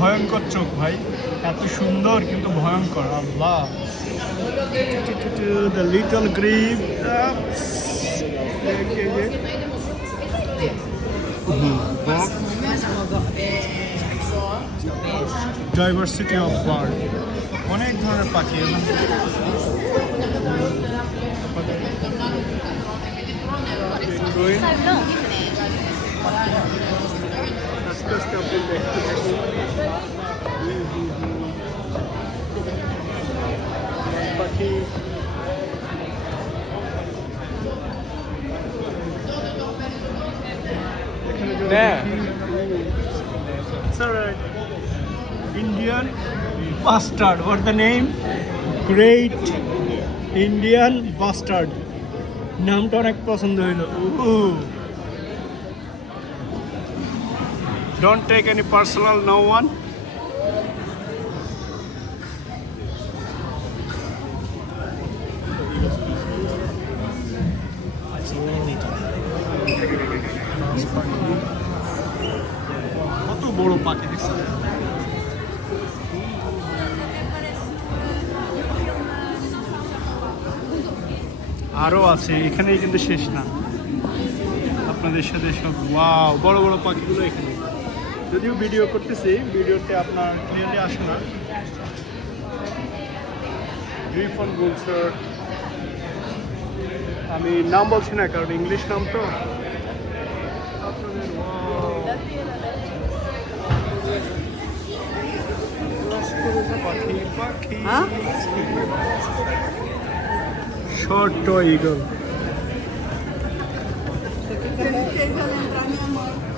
ভয়ঙ্কর চোখ ভাই, এত সুন্দর কিন্তু ভয়ঙ্কর। আল্লাহ, the little grip, diversity of bird, অনেক ধরনের পাখি এবং আস্তে আস্তে আপনি দেখতে থাকুন। পাখি Indian bustard, what the name? Great Indian bustard, নামটা অনেক পছন্দ হইলো। Don't take any personal, no one. কত বড় পাখি দেখছেন? আরও আছে, এখানেই কিন্তু শেষ না। আপনাদের সাথে সব ওয়াও বড় বড় পাখিগুলো এখানে। যদিও ভিডিও করতেছি, ভিডিওতে আপনার ক্লিয়ারলি আসে না। গ্রিফন বুলসার, আমি নাম বলছি না কারণ ইংলিশ নাম তো। পাখি পাখি short toy eagle. Se quiser entrar, meu amor.